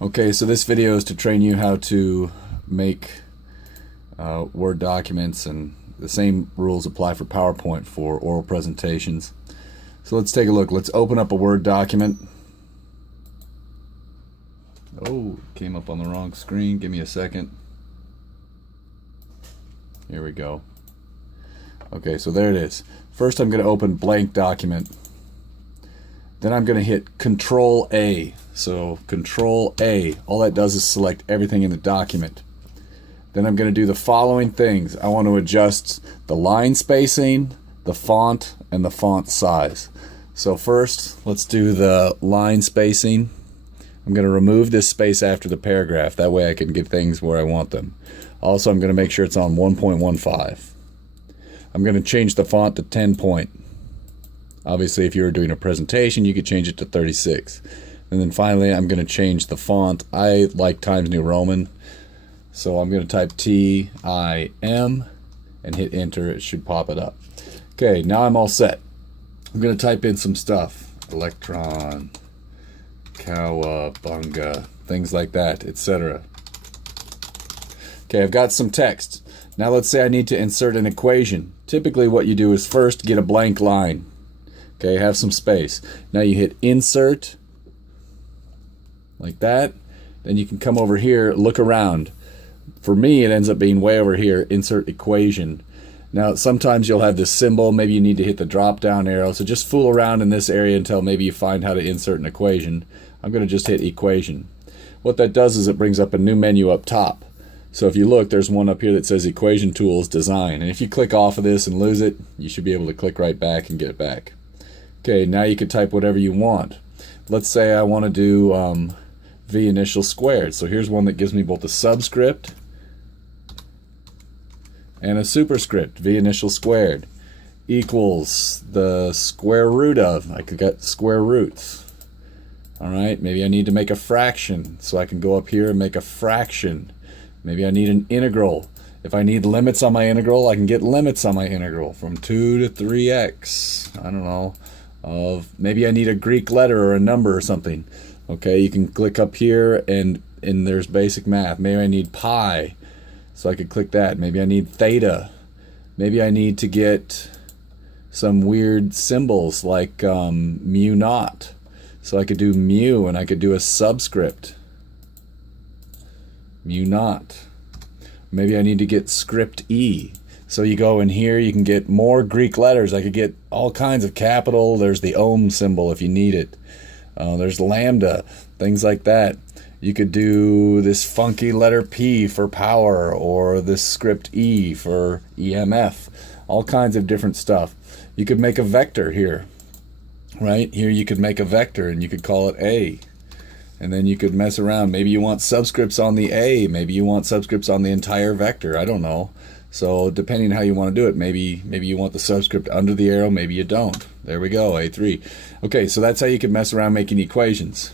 Okay, so this video is to train you how to make Word documents, and the same rules apply for PowerPoint for oral presentations. So let's take a look. Let's open up a Word document. Oh, came up on the wrong screen. Give me a second. Here we go. Okay, so there it is. First I'm going to open blank document. Then I'm going to hit Control A. So Control A. All that does is select everything in the document. Then I'm going to do the following things. I want to adjust the line spacing, the font, and the font size. So first, let's do the line spacing. I'm going to remove this space after the paragraph. That way I can get things where I want them. Also, I'm going to make sure it's on 1.15. I'm going to change the font to 10 point. Obviously, if you were doing a presentation, you could change it to 36. And then finally, I'm going to change the font. I like Times New Roman. So I'm going to type T-I-M and hit enter. It should pop it up. Okay, now I'm all set. I'm going to type in some stuff. Electron, cowabunga, things like that, etc. Okay, I've got some text. Now let's say I need to insert an equation. Typically what you do is first get a blank line. Okay, have some space. Now you hit insert, like that. Then you can come over here, look around. For me, it ends up being way over here, insert equation. Now, sometimes you'll have this symbol. Maybe you need to hit the drop-down arrow. So just fool around in this area until maybe you find how to insert an equation. I'm going to just hit equation. What that does is it brings up a new menu up top. So if you look, there's one up here that says Equation Tools Design. And if you click off of this and lose it, you should be able to click right back and get it back. Okay, now you can type whatever you want. Let's say I want to do V initial squared. So here's one that gives me both a subscript and a superscript. V initial squared equals the square root of. I could get square roots. Alright, maybe I need to make a fraction. So I can go up here and make a fraction. Maybe I need an integral. If I need limits on my integral, I can get limits on my integral from 2 to 3x. I don't know. Maybe I need a Greek letter or a number or something. Okay, you can click up here and there's basic math. Maybe I need pi, so I could click that. Maybe I need theta. Maybe I need to get some weird symbols like mu naught. So I could do mu and I could do a subscript. Mu naught. Maybe I need to get script E. So you go in here, you can get more Greek letters. I could get all kinds of capital. There's the ohm symbol if you need it. There's lambda, things like that. You could do this funky letter P for power, or this script E for EMF. All kinds of different stuff. You could make a vector here. Right? Here you could make a vector and you could call it A. And then you could mess around. Maybe you want subscripts on the A. Maybe you want subscripts on the entire vector. I don't know. So depending on how you want to do it, maybe you want the subscript under the arrow, maybe you don't. There we go, A3. Okay, so that's how you can mess around making equations.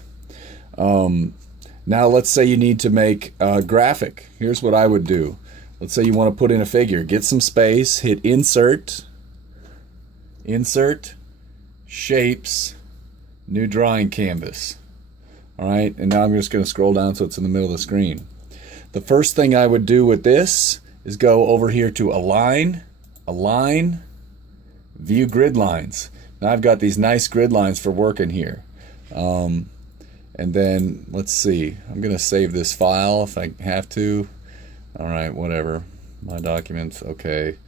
Now let's say you need to make a graphic. Here's what I would do. Let's say you want to put in a figure. Get some space, hit insert, insert, shapes, new drawing canvas. Alright, and now I'm just going to scroll down so it's in the middle of the screen. The first thing I would do with this is go over here to align, view grid lines. Now I've got these nice grid lines for working here. And then let's see, I'm going to save this file if I have to. Alright, whatever. My documents, okay.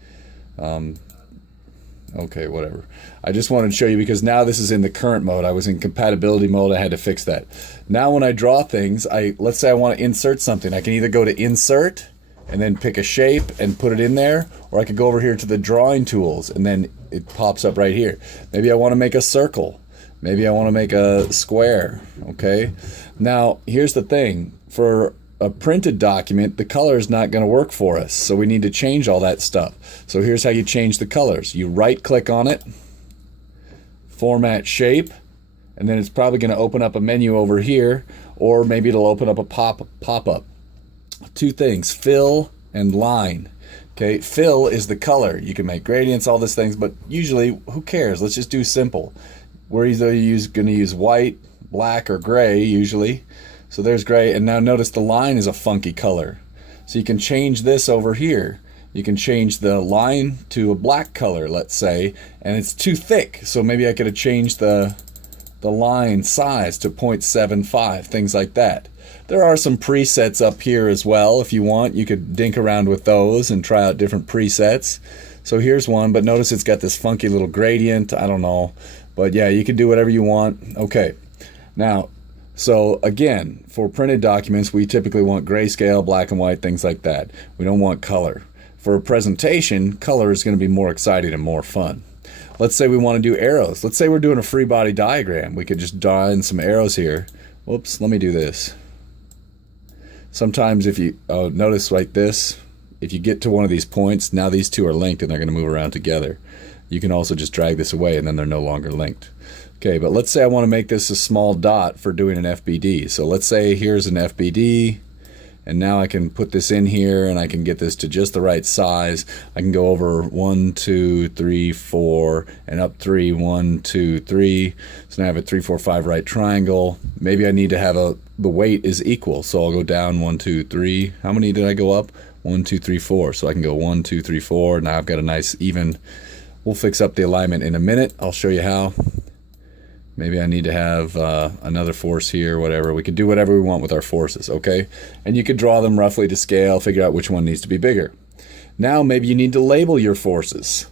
Okay, whatever. I just wanted to show you because now this is in the current mode. I was in compatibility mode. I had to fix that. Now when I draw things, let's say I want to insert something. I can either go to insert and then pick a shape and put it in there, or I could go over here to the drawing tools and then it pops up right here. Maybe I want to make a circle. Maybe I want to make a square. Okay. Now here's the thing. For a printed document, the color is not going to work for us, so we need to change all that stuff. So here's how you change the colors. You right click on it, format shape, and then it's probably going to open up a menu over here, or maybe it'll open up a pop-up. Two things, fill and line. Okay, fill is the color. You can make gradients, all these things, but usually who cares? Let's just do simple. We're either going to use white, black, or gray usually. So there's gray, and now notice the line is a funky color. So you can change this over here. You can change the line to a black color, let's say, and it's too thick. So maybe I could have changed the line size to 0.75, things like that. There are some presets up here as well. If you want, you could dink around with those and try out different presets. So here's one, but notice it's got this funky little gradient. I don't know. But yeah, you can do whatever you want. Okay. Now, so again, for printed documents, we typically want grayscale, black and white, things like that. We don't want color. For a presentation, color is going to be more exciting and more fun. Let's say we want to do arrows. Let's say we're doing a free body diagram. We could just draw in some arrows here. Whoops, let me do this. Sometimes if you notice like this, if you get to one of these points, now these two are linked and they're going to move around together. You can also just drag this away and then they're no longer linked. Okay, but let's say I want to make this a small dot for doing an FBD. So let's say here's an FBD, and now I can put this in here and I can get this to just the right size. I can go over 1, 2, 3, 4, and up 3, 1, 2, 3. So now I have a 3, 4, 5 right triangle. Maybe I need to have the weight is equal. So I'll go down 1, 2, 3. How many did I go up? 1, 2, 3, 4. So I can go 1, 2, 3, 4. Now I've got a nice even. We'll fix up the alignment in a minute. I'll show you how. Maybe I need to have another force here, whatever. We could do whatever we want with our forces, okay? And you could draw them roughly to scale, figure out which one needs to be bigger. Now maybe you need to label your forces,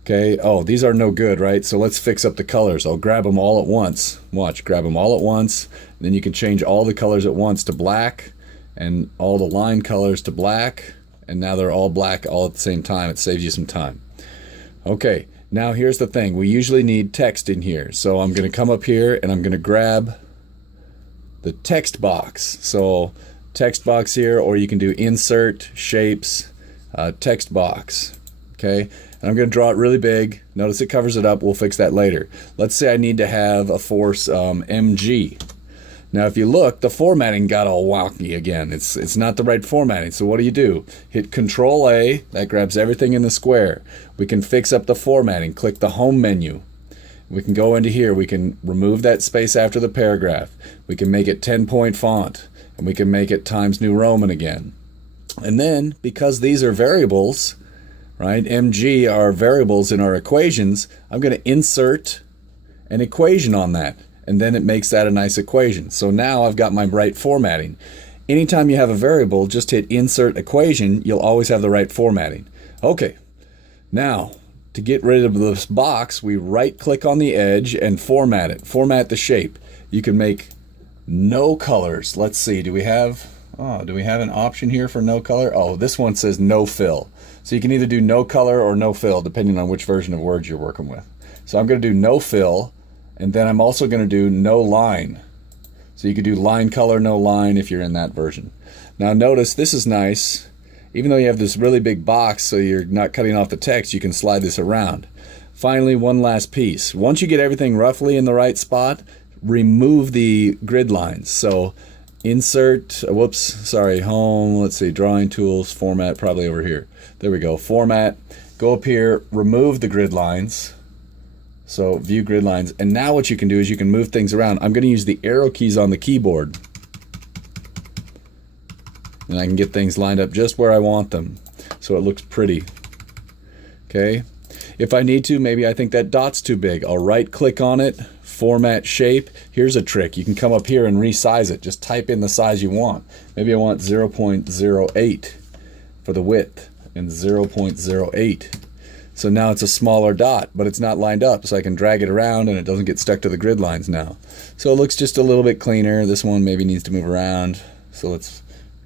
okay? Oh, these are no good, right? So let's fix up the colors. I'll grab them all at once. Watch, grab them all at once. Then you can change all the colors at once to black and all the line colors to black. And now they're all black all at the same time. It saves you some time. Okay. Now here's the thing, we usually need text in here. So I'm going to come up here and I'm going to grab the text box. So text box here, or you can do insert, shapes, text box. Okay, and I'm going to draw it really big. Notice it covers it up, we'll fix that later. Let's say I need to have a force mg. Now if you look, the formatting got all wonky again. It's not the right formatting. So what do? Hit Control A, that grabs everything in the square. We can fix up the formatting. Click the Home menu. We can go into here. We can remove that space after the paragraph. We can make it 10-point font. And we can make it Times New Roman again. And then, because these are variables, right, mg are variables in our equations, I'm going to insert an equation on that. And then it makes that a nice equation. So now I've got my right formatting. Anytime you have a variable, just hit Insert Equation. You'll always have the right formatting. Okay, now to get rid of this box, we right-click on the edge and format it. Format the shape. You can make no colors. Let's see, do we have an option here for no color? Oh, this one says no fill. So you can either do no color or no fill, depending on which version of Word you're working with. So I'm going to do no fill. And then I'm also going to do no line. So you could do line color, no line if you're in that version. Now notice this is nice. Even though you have this really big box so you're not cutting off the text, you can slide this around. Finally, one last piece. Once you get everything roughly in the right spot, remove the grid lines. So insert, home, let's see, drawing tools, format, probably over here. There we go, format. Go up here, remove the grid lines. So view grid lines, and now what you can do is you can move things around. I'm going to use the arrow keys on the keyboard, and I can get things lined up just where I want them, so it looks pretty. Okay, if I need to, maybe I think that dot's too big. I'll right-click on it, format shape. Here's a trick: you can come up here and resize it. Just type in the size you want. Maybe I want 0.08 for the width, and 0.08. So now it's a smaller dot, but it's not lined up, so I can drag it around and it doesn't get stuck to the grid lines now. So it looks just a little bit cleaner. This one maybe needs to move around. So let's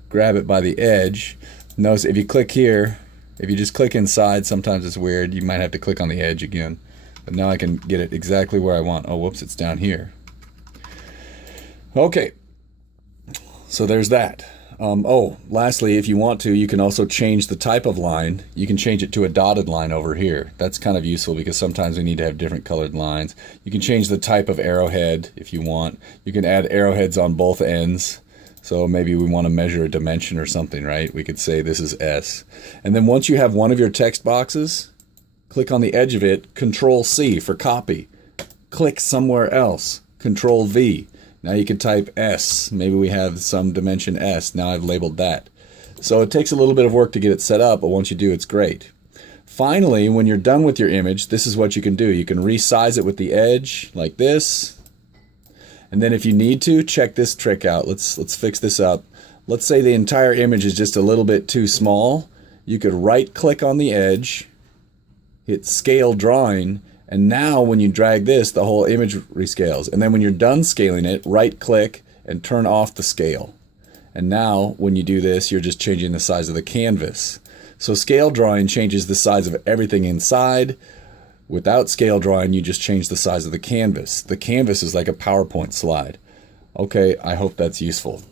grab it by the edge. Notice if you click here, if you just click inside, sometimes it's weird. You might have to click on the edge again. But now I can get it exactly where I want. Oh, whoops, it's down here. Okay, so there's that. Lastly, if you want to, you can also change the type of line. You can change it to a dotted line over here. That's kind of useful because sometimes we need to have different colored lines. You can change the type of arrowhead if you want. You can add arrowheads on both ends. So maybe we want to measure a dimension or something, right? We could say this is S. And then once you have one of your text boxes, click on the edge of it, Control C for copy. Click somewhere else, Control V. Now you can type S. Maybe we have some dimension S. Now I've labeled that. So it takes a little bit of work to get it set up, but once you do, it's great. Finally, when you're done with your image, this is what you can do. You can resize it with the edge like this. And then if you need to, check this trick out. Let's fix this up. Let's say the entire image is just a little bit too small. You could right-click on the edge, hit Scale Drawing, and now when you drag this, the whole image rescales. And then when you're done scaling it, right-click and turn off the scale. And now when you do this, you're just changing the size of the canvas. So Scale Drawing changes the size of everything inside. Without Scale Drawing, you just change the size of the canvas. The canvas is like a PowerPoint slide. Okay, I hope that's useful.